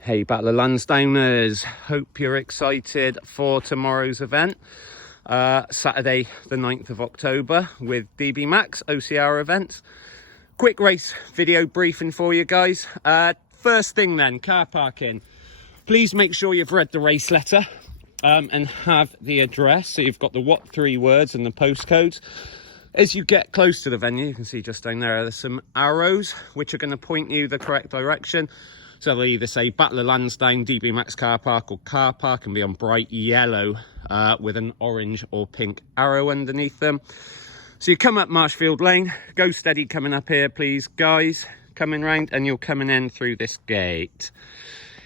Hey Battle of Lansdowners, hope you're excited for tomorrow's event. Saturday the 9th of October with DB Max OCR events. Quick race video briefing for you guys. First thing then, car parking. Please make sure you've read the race letter and have the address. So you've got the what 3 words and the postcodes. As you get close to the venue, you can see just down there's some arrows which are going to point you the correct direction. So they'll either say Battle of Lansdowne, DB Max car park, or car park, and be on bright yellow with an orange or pink arrow underneath them. So you come up Marshfield Lane, go steady coming up here, please, guys. Coming round, and you're coming in through this gate.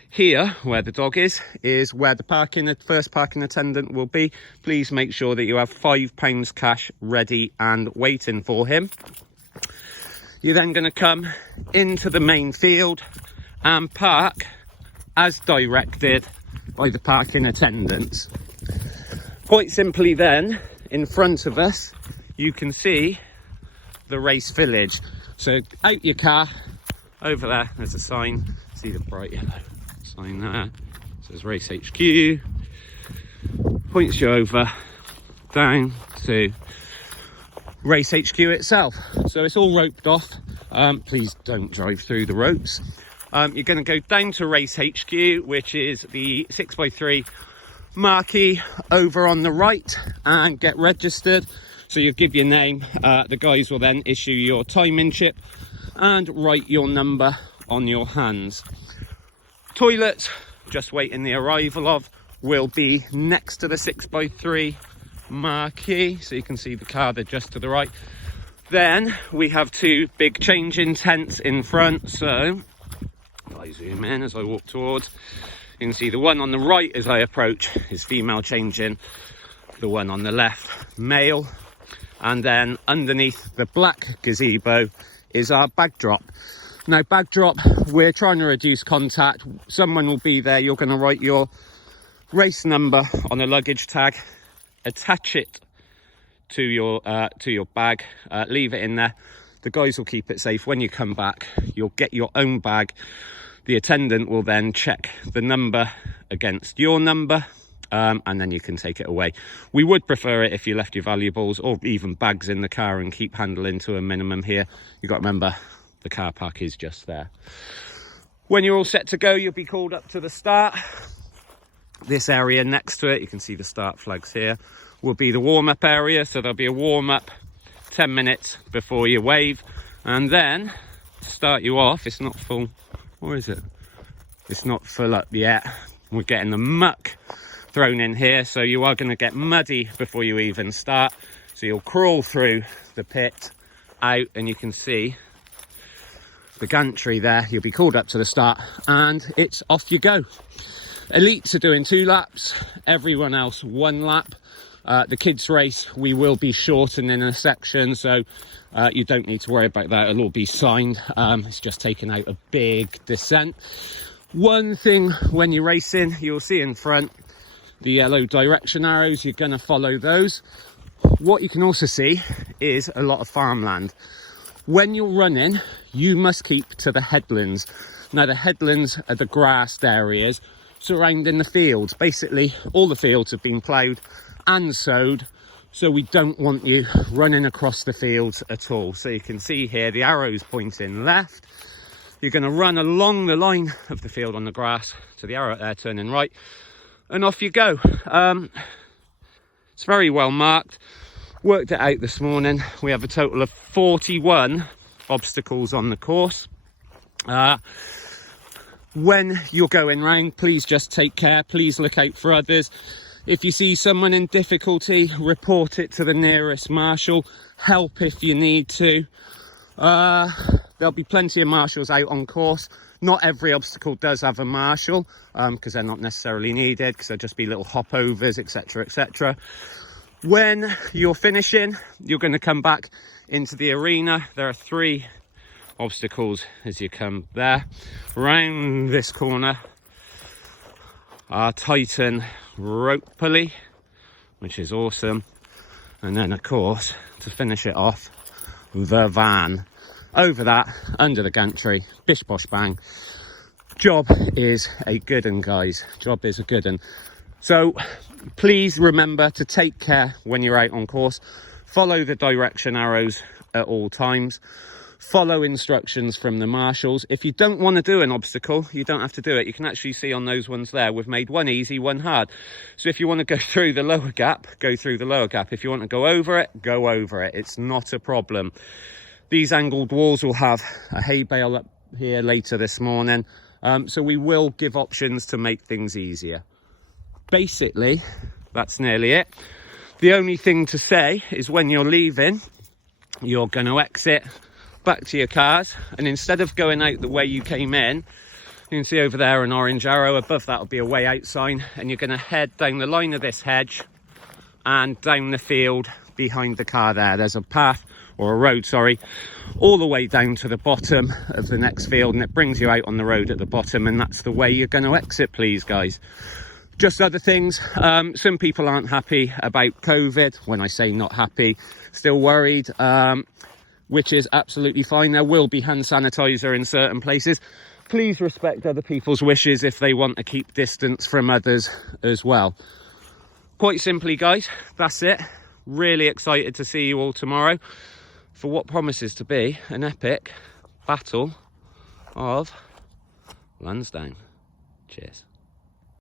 Here, where the dog is where the first parking attendant will be. Please make sure that you have £5 cash ready and waiting for him. You're then going to come into the main field and park as directed by the parking attendants. Quite simply then, in front of us, you can see the race village. So out your car, over there's a sign, see the bright yellow sign there, it says Race HQ, points you over, down to Race HQ itself. So it's all roped off, please don't drive through the ropes. You're going to go down to Race HQ, which is the 6x3 marquee over on the right, and get registered. So you give your name, the guys will then issue your timing chip and write your number on your hands. Toilets, just waiting the arrival of, will be next to the 6x3 marquee, so you can see the car there just to the right. Then we have 2 big changing tents in front, so if I zoom in as I walk towards, you can see the one on the right as I approach is female changing, the one on the left male, and then underneath the black gazebo is our bag drop. Now bag drop, we're trying to reduce contact. Someone will be there, you're going to write your race number on a luggage tag, attach it to your bag, leave it in there. The guys will keep it safe. When you come back, you'll get your own bag. The attendant will then check the number against your number, and then you can take it away. We would prefer it if you left your valuables or even bags in the car and keep handling to a minimum here. You've got to remember, the car park is just there. When you're all set to go, you'll be called up to the start. This area next to it, you can see the start flags here, will be the warm-up area. So there'll be a warm-up 10 minutes before you wave, and then to start you off, it's not full, or is it? It's not full up yet. We're getting the muck thrown in here, so you are going to get muddy before you even start. So you'll crawl through the pit out, and you can see the gantry there. You'll be called up to the start, and it's off you go. Elites are doing 2 laps, everyone else 1 lap. The kids race, we will be shortening a section, so you don't need to worry about that. It'll all be signed. It's just taking out a big descent. One thing when you're racing, you'll see in front the yellow direction arrows. You're going to follow those. What you can also see is a lot of farmland. When you're running, you must keep to the headlands. Now the headlands are the grassed areas surrounding the fields. Basically all the fields have been ploughed and sowed, so we don't want you running across the fields at all. So you can see here the arrows pointing left. You're going to run along the line of the field on the grass to the arrow there turning right, and off you go. It's very well marked. Worked it out this morning. We have a total of 41 obstacles on the course. When you're going round, please just take care. Please look out for others. If you see someone in difficulty, report it to the nearest marshal. Help if you need to. There'll be plenty of marshals out on course. Not every obstacle does have a marshal, because they're not necessarily needed, because they'll just be little hopovers, etc, etc. When you're finishing, you're going to come back into the arena. There are 3 obstacles as you come there. Round this corner, our Titan rope pulley, which is awesome. And then, of course, to finish it off, the van. Over that, under the gantry, bish bosh bang. Job is a good one, guys. Job is a good one. So please remember to take care when you're out on course. Follow the direction arrows at all times. Follow instructions from the marshals. If you don't want to do an obstacle, you don't have to do it. You can actually see on those ones there, we've made one easy, one hard. So if you want to go through the lower gap, go through the lower gap. If you want to go over it, go over it. It's not a problem. These angled walls will have a hay bale up here later this morning. So we will give options to make things easier. Basically, that's nearly it. The only thing to say is when you're leaving, you're going to exit back to your cars, and instead of going out the way you came in, you can see over there an orange arrow. Above that will be a way out sign, and you're going to head down the line of this hedge and down the field behind the car there. There's a path, or a road, sorry, all the way down to the bottom of the next field, and it brings you out on the road at the bottom, and that's the way you're going to exit, please, guys. Just other things, some people aren't happy about COVID. When I say not happy, still worried, which is absolutely fine. There will be hand sanitizer in certain places. Please respect other people's wishes if they want to keep distance from others as well. Quite simply, guys, that's it. Really excited to see you all tomorrow for what promises to be an epic battle of Lansdowne. Cheers.